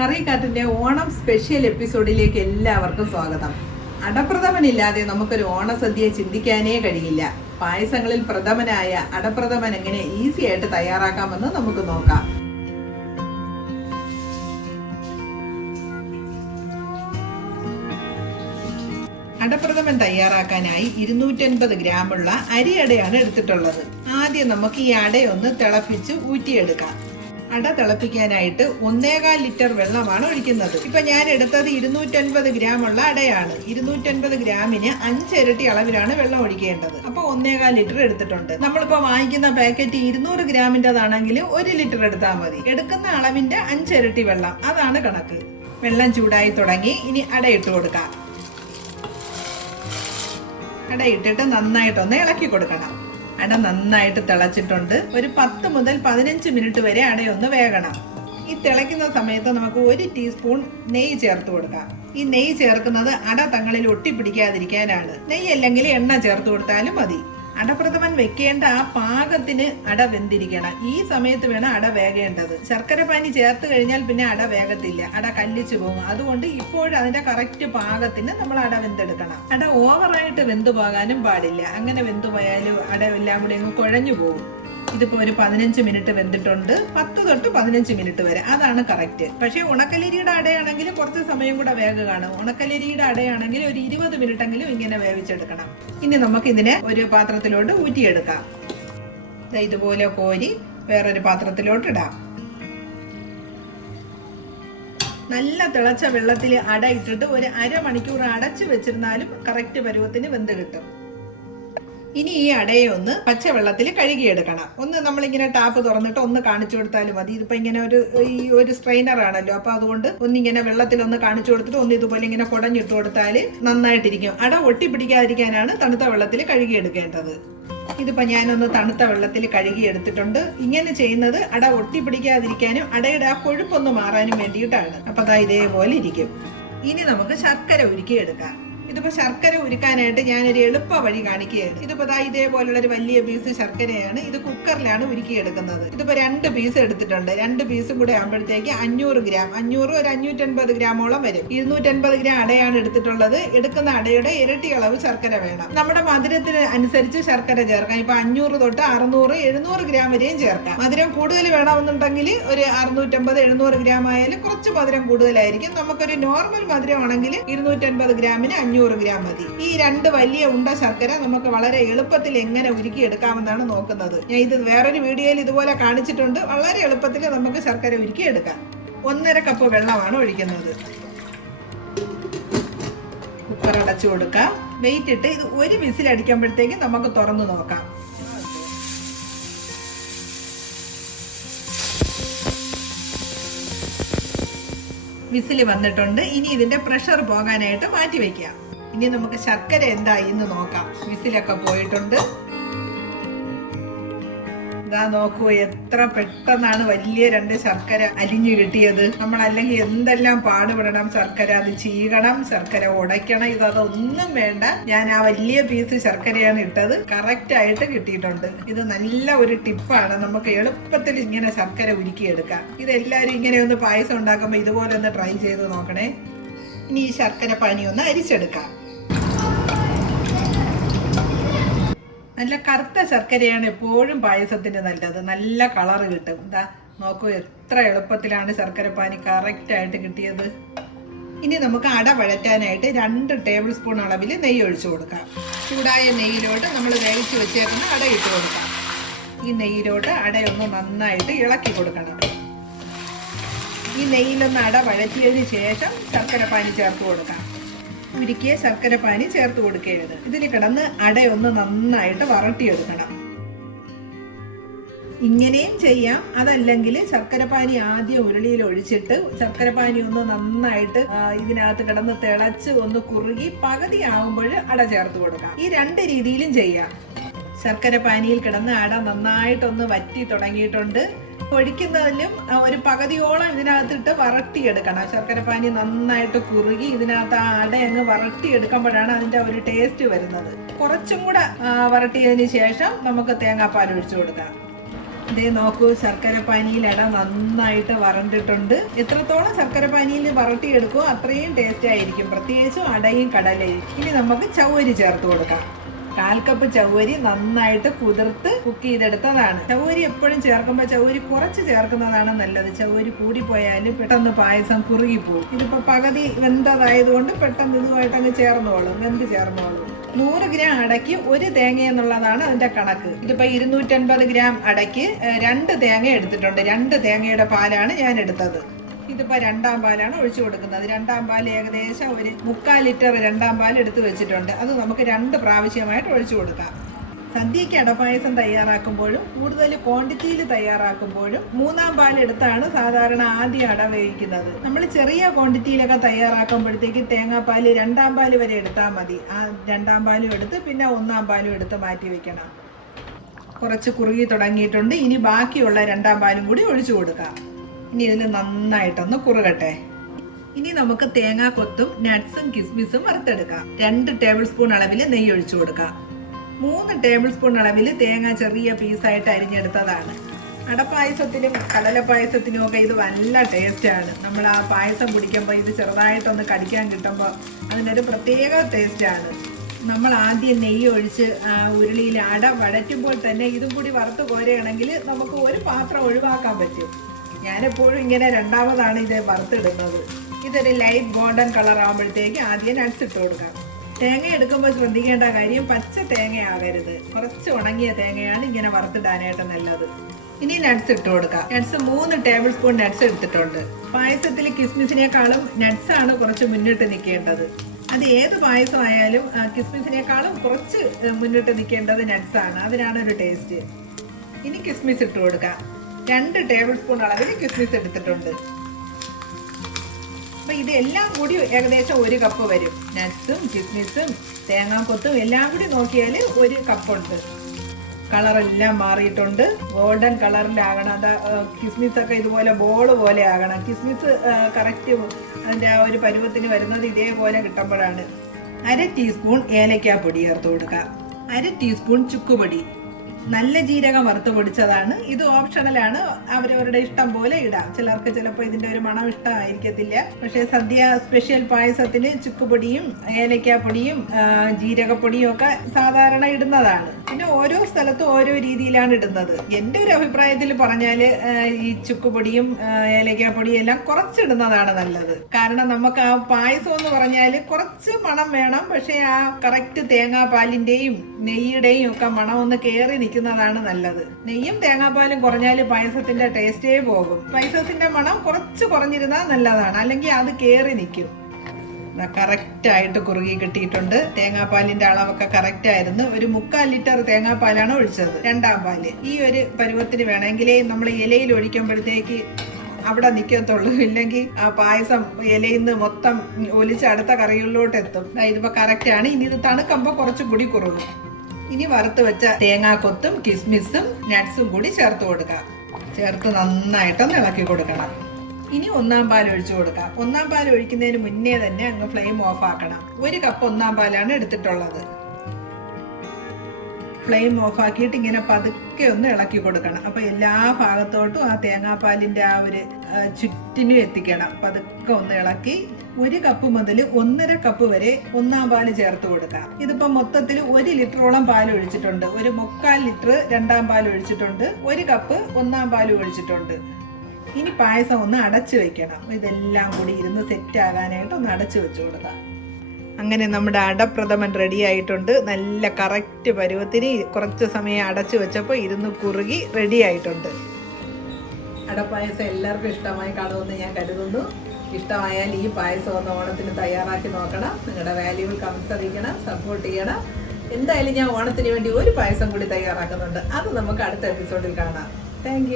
കറിക്കാറ്റിന്റെ Onam special എപ്പിസോഡിലേക്ക് എല്ലാവർക്കും സ്വാഗതം. അടപ്രഥമനില്ലാതെ നമുക്കൊരു ഓണസദ്യ ചിന്തിക്കാനേ കഴിയില്ല. പായസങ്ങളിൽ പ്രഥമനായ അടപ്രഥമൻ എങ്ങനെ ഈസി ആയിട്ട് തയ്യാറാക്കാമെന്ന് നമുക്ക് നോക്കാം. അടപ്രഥമൻ തയ്യാറാക്കാനായി ഇരുന്നൂറ്റൻപത് ഗ്രാമുള്ള അരിയടയാണ് എടുത്തിട്ടുള്ളത്. ആദ്യം നമുക്ക് ഈ അടയൊന്ന് തിളപ്പിച്ച് ഊറ്റിയെടുക്കാം. അട തിളപ്പിക്കാനായിട്ട് ഒന്നേകാൽ ലിറ്റർ വെള്ളമാണ് ഒഴിക്കുന്നത്. ഇപ്പൊ ഞാൻ എടുത്തത് ഇരുന്നൂറ്റൻപത് ഗ്രാം ഉള്ള അടയാണ്. ഇരുന്നൂറ്റൻപത് ഗ്രാമിന് അഞ്ചിരട്ടി അളവിലാണ് വെള്ളം ഒഴിക്കേണ്ടത്. അപ്പൊ ഒന്നേകാൽ ലിറ്റർ എടുത്തിട്ടുണ്ട്. നമ്മളിപ്പോ വാങ്ങിക്കുന്ന പാക്കറ്റ് ഇരുന്നൂറ് ഗ്രാമിന്റെതാണെങ്കിൽ ഒരു ലിറ്റർ എടുത്താൽ മതി. എടുക്കുന്ന അളവിന്റെ അഞ്ചിരട്ടി വെള്ളം. അതാണ് കണക്ക്. വെള്ളം ചൂടായി തുടങ്ങി. ഇനി അട ഇട്ട് കൊടുക്കാം. അട ഇട്ടിട്ട് നന്നായിട്ടൊന്ന് ഇളക്കി കൊടുക്കണം. അട നന്നായിട്ട് തിളച്ചിട്ടുണ്ട്. ഒരു പത്ത് മുതൽ പതിനഞ്ച് മിനിറ്റ് വരെ അടയൊന്ന് വേകണം. ഈ തിളയ്ക്കുന്ന സമയത്ത് നമുക്ക് ഒരു ടീസ്പൂൺ നെയ്യ് ചേർത്ത് കൊടുക്കാം. ഈ നെയ്യ് ചേർക്കുന്നത് അട തങ്ങളിൽ ഒട്ടിപ്പിടിക്കാതിരിക്കാനാണ്. നെയ്യ് അല്ലെങ്കിൽ എണ്ണ ചേർത്ത് കൊടുത്താലും മതി. അടപ്രഥമൻ വെക്കേണ്ട ആ പാകത്തിന് അട വെന്തിരിക്കണം. ഈ സമയത്ത് വേണം അട വേകേണ്ടത്. ശർക്കര പാനി ചേർത്ത് കഴിഞ്ഞാൽ പിന്നെ അട വേഗത്തില്ല അട കല്ലിച്ചു പോകും. അതുകൊണ്ട് ഇപ്പോഴും അതിന്റെ കറക്റ്റ് പാകത്തിന് നമ്മൾ അട വെന്തെടുക്കണം. അട ഓവറായിട്ട് വെന്തു പോകാനും പാടില്ല. അങ്ങനെ വെന്തു പോയാലും അട എല്ലാം കൂടി അങ്ങ് കുഴഞ്ഞു പോകും. ഇതിപ്പോ ഒരു പതിനഞ്ച് മിനിറ്റ് വെന്തിട്ടുണ്ട്. പത്ത് തൊട്ട് പതിനഞ്ച് മിനിറ്റ് വരെ. അതാണ് കറക്റ്റ് പക്ഷേ ഉണക്കലരിയുടെ അടയാണെങ്കിൽ കുറച്ച് സമയം കൂടെ വേഗ കാണും. ഉണക്കലരിയുടെ അടയാണെങ്കിൽ ഒരു ഇരുപത് മിനിറ്റ് എങ്കിലും ഇങ്ങനെ വേവിച്ചെടുക്കണം. ഇനി നമുക്ക് ഇതിനെ ഒരു പാത്രത്തിലോട്ട് ഊറ്റിയെടുക്കാം. ഇതുപോലെ കോരി വേറൊരു പാത്രത്തിലോട്ട് ഇടാം. നല്ല തിളച്ച വെള്ളത്തിൽ അട ഇട്ടിട്ട് ഒരു അരമണിക്കൂർ അടച്ചു വെച്ചിരുന്നാലും കറക്റ്റ് പരുവത്തിന് വെന്ത് കിട്ടും. ഇനി ഈ അടയെ ഒന്ന് പച്ചവെള്ളത്തിൽ കഴുകിയെടുക്കണം. ഒന്ന് നമ്മളിങ്ങനെ ടാപ്പ് തുറന്നിട്ട് ഒന്ന് കാണിച്ചു കൊടുത്താലും മതി. ഇതിപ്പോ ഇങ്ങനെ ഒരു ഈ ഒരു സ്ട്രെയിനർ ആണല്ലോ. അപ്പൊ അതുകൊണ്ട് ഒന്നിങ്ങനെ വെള്ളത്തിൽ ഒന്ന് കാണിച്ചു കൊടുത്തിട്ട് ഒന്ന് ഇതുപോലെ ഇങ്ങനെ കുടഞ്ഞിട്ട് കൊടുത്താൽ നന്നായിട്ടിരിക്കും. അട ഒട്ടിപ്പിടിക്കാതിരിക്കാനാണ് തണുത്ത വെള്ളത്തിൽ കഴുകിയെടുക്കേണ്ടത്. ഇതിപ്പോ ഞാനൊന്ന് തണുത്ത വെള്ളത്തിൽ കഴുകി എടുത്തിട്ടുണ്ട് ഇങ്ങനെ ചെയ്യുന്നത് അട ഒട്ടിപ്പിടിക്കാതിരിക്കാനും അടയുടെ ആ കൊഴുപ്പൊന്ന് മാറാനും വേണ്ടിയിട്ടാണ്. അപ്പൊ അതാ ഇതേപോലെ ഇരിക്കും. ഇനി നമുക്ക് ശർക്കര ഉരുക്കി ഇതിപ്പോ ശർക്കര ഉരുക്കാനായിട്ട് ഞാനൊരു എളുപ്പ വഴി കാണിക്കുകയാണ് ഇതിപ്പോ ദാ ഇതേപോലുള്ള ഒരു വലിയ പീസ് ശർക്കരയാണ്. ഇത് കുക്കറിലാണ് ഉരുക്കിയെടുക്കുന്നത്. ഇതിപ്പോ രണ്ട് പീസ് എടുത്തിട്ടുണ്ട്. രണ്ട് പീസും കൂടെ ആകുമ്പോഴത്തേക്ക് അഞ്ഞൂറ് ഗ്രാം. അഞ്ഞൂറ് ഒരു അഞ്ഞൂറ്റൻപത് ഗ്രാമോളം വരും. ഇരുന്നൂറ്റൻപത് ഗ്രാം അടയാണ് എടുത്തിട്ടുള്ളത്. എടുക്കുന്ന അടയുടെ ഇരട്ടി അളവ് ശർക്കര വേണം. നമ്മുടെ മധുരത്തിന് അനുസരിച്ച് ശർക്കര ചേർക്കാം. ഇപ്പൊ അഞ്ഞൂറ് തൊട്ട് അറുന്നൂറ് എഴുന്നൂറ് ഗ്രാം വരെയും ചേർക്കാം. മധുരം കൂടുതൽ വേണമെന്നുണ്ടെങ്കിൽ ഒരു അറുന്നൂറ്റമ്പത് എഴുന്നൂറ് ഗ്രാം ആയാലും കുറച്ച് മധുരം കൂടുതലായിരിക്കും. നമുക്കൊരു നോർമൽ മധുരമാണെങ്കിൽ ഇരുന്നൂറ്റൻപത് ഗ്രാമിന് അഞ്ഞൂറ് ഗ്രാം മതി. ഈ രണ്ട് വലിയ ഉണ്ട ശർക്കര നമുക്ക് വളരെ എളുപ്പത്തിൽ എങ്ങനെ ഉരുക്കി എടുക്കാമെന്നാണ് നോക്കുന്നത്. ഞാൻ ഇത് വേറൊരു വീഡിയോയിൽ ഇതുപോലെ കാണിച്ചിട്ടുണ്ട്. വളരെ എളുപ്പത്തിൽ നമുക്ക് ശർക്കര ഉരുക്കി എടുക്കാം ഒന്നര കപ്പ് വെള്ളമാണ് ഒഴിക്കുന്നത്. കുക്കർ അടച്ചു കൊടുക്കാം. വെയിറ്റ് ഇട്ട് ഇത് ഒരു വിസിൽ അടിക്കുമ്പോഴത്തേക്കും നമുക്ക് തുറന്നു നോക്കാം. വിസിൽ വന്നിട്ടുണ്ട്. ഇനി ഇതിന്റെ പ്രഷർ പോകാനായിട്ട് മാറ്റി വെക്കാം ഇനി നമുക്ക് ശർക്കര എന്തായി എന്ന് നോക്കാം. വിസിലൊക്കെ പോയിട്ടുണ്ട്. ഇതാ നോക്കൂ എത്ര പെട്ടെന്നാണ് വലിയ രണ്ട് ശർക്കര അലിഞ്ഞു കിട്ടിയത്. നമ്മൾ അല്ലെങ്കിൽ എന്തെല്ലാം പാടുപെടണം ശർക്കര അത് ചീകണം ശർക്കര ഉടയ്ക്കണം ഇത് അതൊന്നും വേണ്ട. ഞാൻ ആ വലിയ പീസ് ശർക്കരയാണ് ഇട്ടത്. കറക്റ്റ് ആയിട്ട് കിട്ടിയിട്ടുണ്ട്. ഇത് നല്ല ഒരു ടിപ്പാണ്. നമുക്ക് എളുപ്പത്തിൽ ഇങ്ങനെ ശർക്കര ഉരുക്കിയെടുക്കാം. ഇതെല്ലാവരും ഇങ്ങനെ ഒന്ന് പായസം ഉണ്ടാക്കുമ്പോൾ ഇതുപോലെ ഒന്ന് ട്രൈ ചെയ്ത് നോക്കണേ. ഇനി ഈ ശർക്കര പാനി ഒന്ന് അരിച്ചെടുക്കാം. നല്ല കറുത്ത ശർക്കരയാണ് എപ്പോഴും പായസത്തിന് നല്ലത്. നല്ല കളർ കിട്ടും. എന്താ നോക്കൂ എത്ര എളുപ്പത്തിലാണ് ശർക്കര പാനി കറക്റ്റായിട്ട് കിട്ടിയത്. ഇനി നമുക്ക് അട വഴറ്റാനായിട്ട് രണ്ട് ടേബിൾ സ്പൂൺ അളവിൽ നെയ്യ് ഒഴിച്ചു കൊടുക്കാം. ചൂടായ നെയ്യിലോട്ട് നമ്മൾ വേവിച്ച് വെച്ചേക്കുന്ന അട ഇട്ട് കൊടുക്കാം. ഈ നെയ്യിലോട്ട് അടയൊന്ന് നന്നായിട്ട് ഇളക്കി കൊടുക്കണം. ഈ നെയ്യിലൊന്ന് അട വഴറ്റിയതിന് ശേഷം ശർക്കര പാനി ചേർത്ത് കൊടുക്കാം. ഉരുക്കിയ ശർക്കര പാനി ചേർത്ത് കൊടുക്കരുത്. ഇതിൽ കിടന്ന് അടയൊന്ന് നന്നായിട്ട് വറട്ടിയെടുക്കണം. ഇങ്ങനെയും ചെയ്യാം. അതല്ലെങ്കിൽ ശർക്കരപ്പാനി ആദ്യം ഉരുളിയിൽ ഒഴിച്ചിട്ട് ശർക്കരപ്പാനി ഒന്ന് നന്നായിട്ട് ഇതിനകത്ത് കിടന്ന് തിളച്ച് ഒന്ന് കുറുകി പകുതി ആകുമ്പോൾ അട ചേർത്ത് കൊടുക്കാം. ഈ രണ്ട് രീതിയിലും ചെയ്യാം. ശർക്കര പാനിയിൽ കിടന്ന് അട നന്നായിട്ടൊന്ന് വറ്റി തുടങ്ങിയിട്ടുണ്ട്. ഒഴിക്കുന്നതിലും ഒരു പകുതിയോളം ഇതിനകത്തിട്ട് വറട്ടിയെടുക്കണം. ശർക്കര പാനി നന്നായിട്ട് കുറുകി ഇതിനകത്ത് ആ അട അങ്ങ് വറട്ടിയെടുക്കുമ്പോഴാണ് അതിന്റെ ഒരു ടേസ്റ്റ് വരുന്നത്. കുറച്ചും കൂടെ വറട്ടിയതിന് ശേഷം നമുക്ക് തേങ്ങാപ്പാൽ ഒഴിച്ചു കൊടുക്കാം. ഇതേ നോക്കൂ ശർക്കര പാനിയിൽ ഇട നന്നായിട്ട് വരണ്ടിട്ടുണ്ട് എത്രത്തോളം ശർക്കര പാനിയിൽ വറട്ടിയെടുക്കുമോ അത്രയും ടേസ്റ്റ് ആയിരിക്കും. പ്രത്യേകിച്ചും അടയും കടലയും. ഇനി നമുക്ക് ചവരി ചേർത്ത് കൊടുക്കാം. കാൽ കപ്പ് ചവ്വരി നന്നായിട്ട് കുതിർത്ത് കുക്ക് ചെയ്തെടുത്തതാണ്. ചവ്വരി എപ്പോഴും ചേർക്കുമ്പോൾ ചവ്വരി കുറച്ച് ചേർക്കുന്നതാണ് നല്ലത്. ചവ്വരി കൂടിപ്പോയാൽ പെട്ടെന്ന് പായസം കുറുകിപ്പോവും. ഇതിപ്പോൾ പകുതി വെന്തതായതുകൊണ്ട് പെട്ടെന്ന് ഇതുമായിട്ട് അങ്ങ് ചേർന്നോളും. വെന്ത് ചേർന്നോളും. നൂറ് ഗ്രാം അടയ്ക്ക് ഒരു തേങ്ങ എന്നുള്ളതാണ് അതിന്റെ കണക്ക്. ഇതിപ്പോ ഇരുന്നൂറ്റൻപത് ഗ്രാം അടയ്ക്ക് രണ്ട് തേങ്ങ എടുത്തിട്ടുണ്ട്. രണ്ട് തേങ്ങയുടെ പാലാണ് ഞാൻ എടുത്തത്. ഇതിപ്പോ രണ്ടാം പാലാണ് ഒഴിച്ചു കൊടുക്കുന്നത്. രണ്ടാം പാൽ ഏകദേശം ഒരു മുക്കാൽ ലിറ്റർ രണ്ടാം പാൽ എടുത്തു വെച്ചിട്ടുണ്ട്. അത് നമുക്ക് രണ്ട് പ്രാവശ്യമായിട്ട് ഒഴിച്ചു കൊടുക്കാം. സദ്യയ്ക്ക് അടപ്പായസം തയ്യാറാക്കുമ്പോഴും കൂടുതൽ ക്വാണ്ടിറ്റിയിൽ തയ്യാറാക്കുമ്പോഴും മൂന്നാം പാൽ എടുത്താണ് സാധാരണ ആദ്യം അട വേവിക്കുന്നത്. നമ്മൾ ചെറിയ ക്വാണ്ടിറ്റിയിലൊക്കെ തയ്യാറാക്കുമ്പോഴത്തേക്ക് തേങ്ങാപ്പാൽ രണ്ടാം പാൽ വരെ എടുത്താൽ മതി. ആ രണ്ടാം പാലും എടുത്ത് പിന്നെ ഒന്നാം പാലും എടുത്ത് മാറ്റി വെക്കണം. കുറച്ച് കുറുകി തുടങ്ങിയിട്ടുണ്ട്. ഇനി ബാക്കിയുള്ള രണ്ടാം പാലും കൂടി ഒഴിച്ചു കൊടുക്കാം. ഇനി ഇതിന് നന്നായിട്ടൊന്ന് കുറുകട്ടെ. ഇനി നമുക്ക് തേങ്ങാ കൊത്തും നട്ട്സും കിസ്മിസും വറുത്തെടുക്കാം. രണ്ട് ടേബിൾ സ്പൂൺ അളവിൽ നെയ്യ് ഒഴിച്ചു കൊടുക്കാം. മൂന്ന് ടേബിൾ സ്പൂൺ അളവിൽ തേങ്ങ ചെറിയ പീസായിട്ട് അരിഞ്ഞെടുത്തതാണ്. അടപ്പായസത്തിനും കടലപ്പായസത്തിനും ഒക്കെ ഇത് നല്ല ടേസ്റ്റാണ് നമ്മൾ ആ പായസം കുടിക്കുമ്പോൾ ഇത് ചെറുതായിട്ടൊന്ന് കടിക്കാൻ കിട്ടുമ്പോൾ അതിനൊരു പ്രത്യേക ടേസ്റ്റാണ് നമ്മൾ ആദ്യം നെയ്യ് ഒഴിച്ച് ആ ഉരുളിയിൽ അട വഴറ്റുമ്പോൾ തന്നെ ഇതും കൂടി വറുത്ത് കോരുകയാണെങ്കിൽ നമുക്ക് ഒരു പാത്രം ഒഴിവാക്കാൻ പറ്റും. ഞാനെപ്പോഴും ഇങ്ങനെ രണ്ടാമതാണ് ഇത് വറുത്തിടുന്നത്. ഇതൊരു ലൈറ്റ് ഗോൾഡൻ കളർ ആകുമ്പോഴത്തേക്ക് ആദ്യം നട്ട്സ് ഇട്ട് കൊടുക്കാം. തേങ്ങ എടുക്കുമ്പോൾ ശ്രദ്ധിക്കേണ്ട കാര്യം പച്ച തേങ്ങ ആകരുത് കുറച്ച് ഉണങ്ങിയ തേങ്ങയാണ് ഇങ്ങനെ വറുത്തിടാനായിട്ട് നല്ലത്. ഇനി നട്ട്സ് ഇട്ട് കൊടുക്കാം. നട്ട്സ് മൂന്ന് ടേബിൾ സ്പൂൺ നട്ട്സ് എടുത്തിട്ടുണ്ട്. പായസത്തിൽ കിസ്മിസിനേക്കാളും ആണ് കുറച്ച് മുന്നിട്ട് നിൽക്കേണ്ടത്. അത് ഏത് പായസം ആയാലും കിസ്മിസിനേക്കാളും കുറച്ച് മുന്നിട്ട് നിൽക്കേണ്ടത് ആണ്. അതിനാണ് ഒരു ടേസ്റ്റ് ഇനി കിസ്മിസ് ഇട്ട് കൊടുക്കാം. രണ്ട് ടേബിൾ സ്പൂൺ അളവിൽ കിസ്മിസ് എടുത്തിട്ടുണ്ട്. അപ്പൊ ഇതെല്ലാം കൂടി ഏകദേശം ഒരു കപ്പ് വരും. നട്ട്സും കിസ്മിസും തേങ്ങാക്കൊത്തും എല്ലാം കൂടി നോക്കിയാൽ ഒരു കപ്പുണ്ട് കളറെല്ലാം മാറിയിട്ടുണ്ട്. ഗോൾഡൻ കളറിലാകണം അത് കിസ്മിസ് ഒക്കെ ഇതുപോലെ ബോൾ പോലെ ആകണം. കിസ്മിസ് കറക്റ്റ് അതിന്റെ ആ ഒരു പരുവത്തിന് വരുന്നത് ഇതേപോലെ കിട്ടുമ്പോഴാണ്. അര ടീസ്പൂൺ ഏലക്കാപ്പൊടി ചേർത്ത് കൊടുക്കുക. അര ടീസ്പൂൺ ചുക്കുപൊടി. നല്ല ജീരകം വറുത്ത് പൊടിച്ചതാണ്. ഇത് ഓപ്ഷണലാണ്. അവരവരുടെ ഇഷ്ടം പോലെ ഇടാം. ചിലർക്ക് ചിലപ്പോൾ ഇതിന്റെ ഒരു മണം ഇഷ്ടമായിരിക്കത്തില്ല. പക്ഷേ സദ്യ സ്പെഷ്യൽ പായസത്തിന് ചുക്കുപൊടിയും ഏലക്കാപ്പൊടിയും ജീരകപ്പൊടിയും ഒക്കെ സാധാരണ ഇടുന്നതാണ്. പിന്നെ ഓരോ സ്ഥലത്തും ഓരോ രീതിയിലാണ് ഇടുന്നത്. എന്റെ ഒരു അഭിപ്രായത്തിൽ പറഞ്ഞാൽ ഈ ചുക്കുപൊടിയും ഏലക്കാപ്പൊടിയും എല്ലാം കുറച്ചിടുന്നതാണ് നല്ലത്. കാരണം നമുക്ക് ആ പായസം എന്ന് പറഞ്ഞാൽ കുറച്ച് മണം വേണം. പക്ഷേ ആ കറക്റ്റ് തേങ്ങാപ്പാലിന്റെയും നെയ്യുടെയും ഒക്കെ മണം ഒന്ന് കയറി നിൽക്കുന്നതാണ് നല്ലത്. നെയ്യും തേങ്ങാപ്പാലും കുറഞ്ഞാൽ പായസത്തിന്റെ ടേസ്റ്റേ പോകും. പായസത്തിന്റെ മണം കുറച്ച് കുറഞ്ഞിരുന്നാൽ നല്ലതാണ്. അല്ലെങ്കിൽ അത് കയറി നിൽക്കും കറക്റ്റ് ആയിട്ട് കുറുകി കിട്ടിയിട്ടുണ്ട്. തേങ്ങാപ്പാലിന്റെ അളവൊക്കെ കറക്റ്റ് ആയിരുന്നു ഒരു മുക്കാൽ ലിറ്റർ തേങ്ങാപ്പാലാണ് ഒഴിച്ചത്. രണ്ടാം പാൽ. ഈ ഒരു പരുവത്തിന് വേണമെങ്കിലേ നമ്മൾ ഇലയിൽ ഒഴിക്കുമ്പോഴത്തേക്ക് അവിടെ നിൽക്കത്തുള്ളൂ ഇല്ലെങ്കിൽ ആ പായസം ഇലയിൽ നിന്ന് മൊത്തം ഒലിച്ച് അടുത്ത കറികളിലോട്ട് എത്തും ഇതിപ്പോൾ ആണ് ഇനി ഇത് തണുക്കുമ്പോൾ കുറച്ച് കൂടി കുറുകും. ഇനി വറുത്ത് വെച്ച തേങ്ങാക്കൊത്തും കിസ്മിസും നട്ട്സും കൂടി ചേർത്ത് കൊടുക്കാം. ചേർത്ത് നന്നായിട്ടൊന്ന് ഇളക്കി കൊടുക്കണം. ഇനി ഒന്നാം പാൽ ഒഴിച്ചു കൊടുക്കാം. ഒന്നാം പാൽ ഒഴിക്കുന്നതിന് മുന്നേ തന്നെ അങ്ങ് ഫ്ലെയിം ഓഫ് ആക്കണം. ഒരു കപ്പ് ഒന്നാം പാലാണ് എടുത്തിട്ടുള്ളത്. ഫ്ലെയിം ഓഫ് ആക്കിയിട്ട് ഇങ്ങനെ പതുക്കെ ഒന്ന് ഇളക്കി കൊടുക്കണം. അപ്പൊ എല്ലാ ഭാഗത്തോട്ടും ആ തേങ്ങാപ്പാലിന്റെ ആ ഒരു ചുറ്റിനും എത്തിക്കണം. പതുക്കെ ഒന്ന് ഇളക്കി ഒരു കപ്പ് മുതൽ ഒന്നര കപ്പ് വരെ ഒന്നാം പാൽ ചേർത്ത് കൊടുക്കാം. ഇതിപ്പോ മൊത്തത്തിൽ ഒരു ലിറ്ററോളം പാൽ ഒഴിച്ചിട്ടുണ്ട്. ഒരു മുക്കാൽ ലിറ്റർ രണ്ടാം പാൽ ഒഴിച്ചിട്ടുണ്ട്. ഒരു കപ്പ് ഒന്നാം പാൽ ഒഴിച്ചിട്ടുണ്ട്. ഇനി പായസം ഒന്ന് അടച്ചു വെക്കണം. ഇതെല്ലാം കൂടി ഇരുന്ന് സെറ്റ് ആകാനായിട്ട് ഒന്ന് അടച്ചു വെച്ചു കൊടുക്കാം. അങ്ങനെ നമ്മുടെ അടപ്രഥമൻ റെഡി ആയിട്ടുണ്ട്. നല്ല കറക്റ്റ് പരുവത്തിന് കുറച്ച് സമയം അടച്ചു വെച്ചപ്പോൾ ഇരുന്ന് കുറുകി റെഡി ആയിട്ടുണ്ട്. അടപ്പായസം എല്ലാവർക്കും ഇഷ്ടമായി കാണുമെന്ന് ഞാൻ കരുതുന്നു. ഇഷ്ടമായാൽ ഈ പായസം ഒന്ന് ഓണത്തിന് തയ്യാറാക്കി നോക്കണം. നിങ്ങളുടെ വാല്യൂബിൾ കമൻസ് അറിയിക്കണം സപ്പോർട്ട് ചെയ്യണം. എന്തായാലും ഞാൻ ഓണത്തിന് വേണ്ടി ഒരു പായസം കൂടി തയ്യാറാക്കുന്നുണ്ട്. അത് നമുക്ക് അടുത്ത എപ്പിസോഡിൽ കാണാം. താങ്ക്